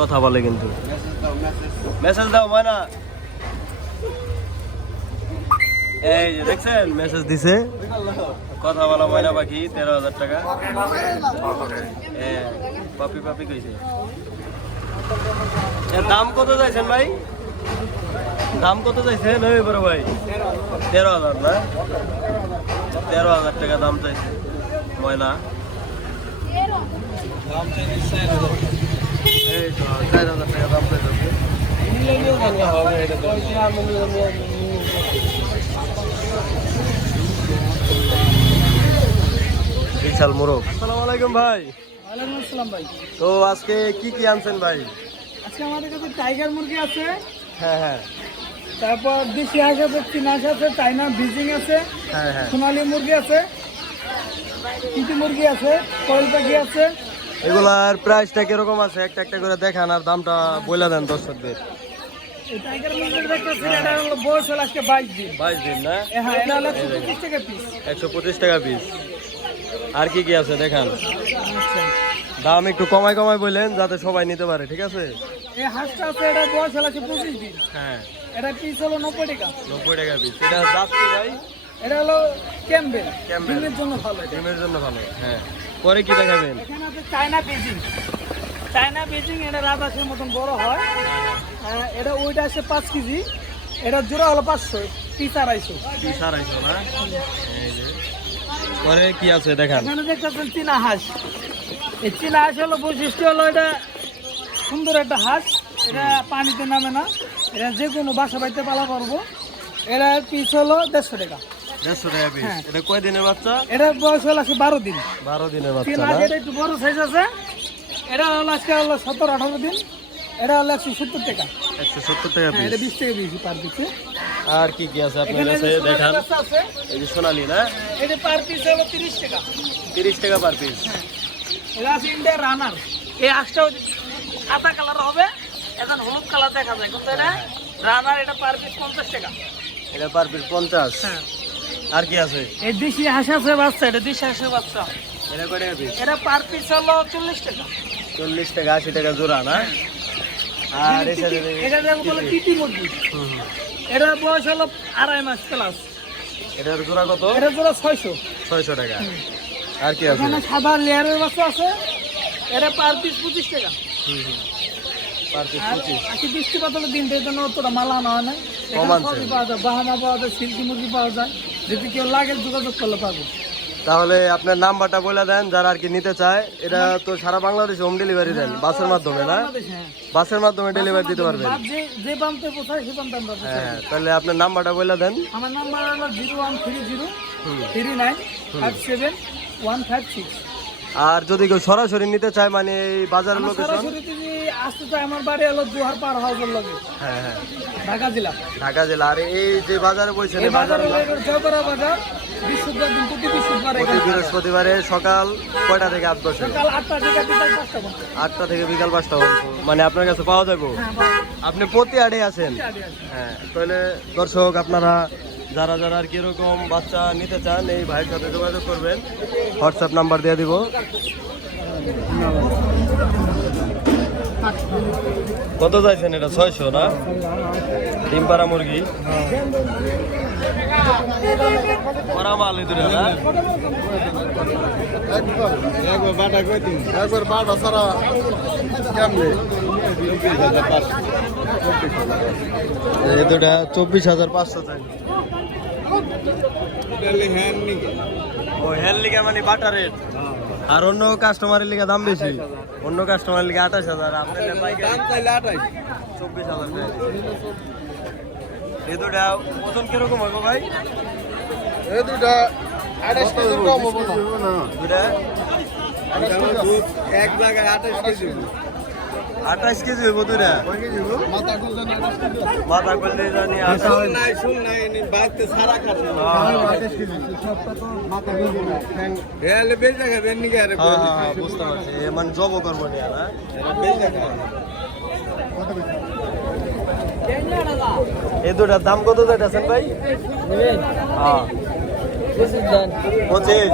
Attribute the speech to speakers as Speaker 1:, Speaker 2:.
Speaker 1: কথা বলে কিন্তু। মেসেজ দাও ময়না এই যে দেখছেন? মেসেজ দিছে। কথা বলা ময়না পাখি তেরো হাজার টাকা। পাপি পাপি কইছে। দাম কত চাইছেন ভাই? দাম কত চাইছেন? ওই বড় ভাই। তেরো হাজার না? তেরো হাজার টাকা দাম চাইছে ময়না এই তো চার হাজার টাকা দাম চাইছে বিশাল মোরগ। আসসালামু আলাইকুম ভাই।
Speaker 2: ওয়ালাইকুম আসসালাম ভাই।
Speaker 1: তো আজকে কি কি আনছেন ভাই?
Speaker 2: আজকে আমাদের কাছে টাইগার মুরগি আছে।
Speaker 1: হ্যাঁ হ্যাঁ।
Speaker 2: তারপর দেশি হাঁস আছে চিনাস আছে চাইনা বিজিং আছে
Speaker 1: হ্যাঁ হ্যাঁ।
Speaker 2: সোনালি মুরগি আছে ইটি মুরগি আছে কয়েল পাখি আছে
Speaker 1: এগুলার প্রাইসটা কীরকম আছে? একটা একটা করে দেখান আর দামটা বলে দেন দর্শকদের।
Speaker 2: হ্যাঁ একশো পঁচিশ টাকা পিস
Speaker 1: আর কি কি আছে দেখান?
Speaker 2: আচ্ছা।
Speaker 1: দাম একটু কমাই কমাই বললেন যাতে সবাই নিতে পারে ঠিক আছে?
Speaker 2: এই হাঁসটা আছে এটা বয়স হলো আজকে পঁচিশ দিন।
Speaker 1: হ্যাঁ।
Speaker 2: এটা পিস হলো নব্বই টাকা।
Speaker 1: পিস এটা ভাই?
Speaker 2: এটা হলো ক্যাম্বেল।
Speaker 1: ক্যাম্বেল।
Speaker 2: ডিমের জন্য ভালো
Speaker 1: ডিমের জন্য ভালো হ্যাঁ। পরে কি দেখাবেন?
Speaker 2: এখানে আছে চায়না বেজিং। চায়না বেজিং এটা রাতাসের মতন বড় হয়। আহ, এটা ওইটা আছে পাঁচ কেজি। এটা জোড়া হলো পাঁচশো পিস আড়াইশো।
Speaker 1: পিস আড়াইশো না? পরে কি আছে দেখান?
Speaker 2: এখানে দেখতেছেন চীনা হাঁস। এই চীনা হাঁস হলো বৈশিষ্ট্য হলো এটা সুন্দর একটা হাঁস। এটা পানিতে নামে না। এটা যে কোনো বাসা বাড়িতে পালা করব। এটা পিস হলো দেড়শো টাকা।
Speaker 1: দেড়শো টাকা পিস
Speaker 2: হ্যাঁ।
Speaker 1: এটা কয় দিনের বাচ্চা?
Speaker 2: এটা বয়স হলো আজকে বারো দিন।
Speaker 1: বারো দিনের বাচ্চা
Speaker 2: এটা একটু বড় সাইজ আছে। এটা হলো আজকে হলো সতেরো আঠারো দিন। এটা হলো একশো সত্তর টাকা।
Speaker 1: একশো সত্তর টাকা
Speaker 2: হ্যাঁ এটা বিশ টাকা দিয়েছি পার পিসে
Speaker 1: আর কি কি আছে আপনার কাছে? দেখান।
Speaker 2: সোনালি
Speaker 1: এই যে সোনালি না?
Speaker 2: এটা পার পিস হলো তিরিশ টাকা।
Speaker 1: তিরিশ টাকা পার পিস
Speaker 2: এটা আছে ইন্ডিয়া রানার এই হাঁসটাও সাদা কালার হবে। এখন হলুদ কালার দেখা যায়। কিন্তু এটা রানার এটা পার পিস পঞ্চাশ টাকা।
Speaker 1: এটা পার পিস পঞ্চাশ।
Speaker 2: হ্যাঁ।
Speaker 1: আর কি আছে?
Speaker 2: এই দেশি হাঁস আছে বাচ্চা এটা দেশি হাঁসের বাচ্চা।
Speaker 1: এটা কয় টাকা পিস
Speaker 2: এটা পার পিস হলো চল্লিশ টাকা।
Speaker 1: চল্লিশ টাকা আশি টাকা জোড়া না? আর
Speaker 2: এটা যেমন বলে টিটি। মুরগি। এটার বয়স হলো আড়াই মাস প্লাস
Speaker 1: এটার জোড়া কত?
Speaker 2: এটা জোড়া ছয়শো।
Speaker 1: ছয়শো টাকা। আর কি আছে?
Speaker 2: সাদা লেয়ারের বাচ্চা আছে। এটা পার পিস পঁচিশ টাকা।
Speaker 1: পিস
Speaker 2: আর আজকে বৃষ্টিপাত হলে দিনটার জন্য অতটা মাল আনা হয় না। পাওয়া যায়। বাহামা পাওয়া যায় সিল্কি মুরগি পাওয়া যায়। যদি কেউ লাগে যোগাযোগ করলে পাবো।
Speaker 1: তাহলে আপনার নাম্বারটা বলে দেন যারা আর কি নিতে চায় এটা তো সারা বাংলাদেশে হোম ডেলিভারি দেন বাসের মাধ্যমে না?
Speaker 2: হ্যাঁ।
Speaker 1: বাসের মাধ্যমে ডেলিভারি দিতে পারবেন।
Speaker 2: যে যে প্রান্তে পৌঁছায় সে প্রান্তে আমরা
Speaker 1: হ্যাঁ তাহলে আপনার নাম্বারটা বলে দেন।
Speaker 2: আমার নাম্বার হলো zero one three zero. Three nine five seven one five six
Speaker 1: আর যদি কেউ সরাসরি নিতে চায় মানে এই বাজারের লোকেশন
Speaker 2: আসতে আমার বাড়ি হলো জোহার পার লগে।
Speaker 1: হ্যাঁ হ্যাঁ।
Speaker 2: ঢাকা জেলা।
Speaker 1: ঢাকা জেলা। আর এই যে বাজারে বলছেন
Speaker 2: এই
Speaker 1: বাজার
Speaker 2: বৃহস্পতিবার
Speaker 1: সকাল কয়টা থেকে আট বসে
Speaker 2: সকাল আটটা থেকে বিকাল পাঁচটা পর্যন্ত।
Speaker 1: আটটা থেকে বিকাল পাঁচটা পর্যন্ত। মানে আপনার কাছে পাওয়া যাবে?
Speaker 2: হ্যাঁ
Speaker 1: আপনি প্রতি আড়ে আছেন? হ্যাঁ তাহলে দর্শক আপনারা যারা যারা আর কীরকম বাচ্চা নিতে চান এই ভাইয়ের সাথে যোগাযোগ করবেন। হোয়াটসঅ্যাপ নাম্বার দিয়ে দিব। কত চাইছেন এটা? ছয়শো না? ডিম পাড়া মুরগি মাল না
Speaker 3: একবার বাটা কই দিন? একবার বাটা সারা কেমনে?
Speaker 1: এই দুটা চব্বিশ হাজার পাঁচশো চাই ও হেল লিগা মানে বাটা রেট আর অন্য কাস্টমারের লিগা দাম বেশি। অন্য কাস্টমারের লিগা আঠাশ হাজার। চব্বিশ হাজার। টাকা। এই দুটা ওজন কীরকম হবে ভাই?
Speaker 3: এই দুটা আঠাশ কেজি কম হব না।
Speaker 1: দুটা?
Speaker 3: এক জায়গায় আঠাশ কেজি
Speaker 1: আঠাশ কেজি হইব
Speaker 3: মাথা
Speaker 1: জানি
Speaker 3: নাই নি। মাথা
Speaker 1: হ্যাঁ হ্যাঁ হ্যাঁ, বুঝতে পারছি। মানে জব করব না
Speaker 3: জায়গা
Speaker 1: এই দুটার দাম কত চাইতেছেন ভাই? হ্যাঁ। পঁচিশ।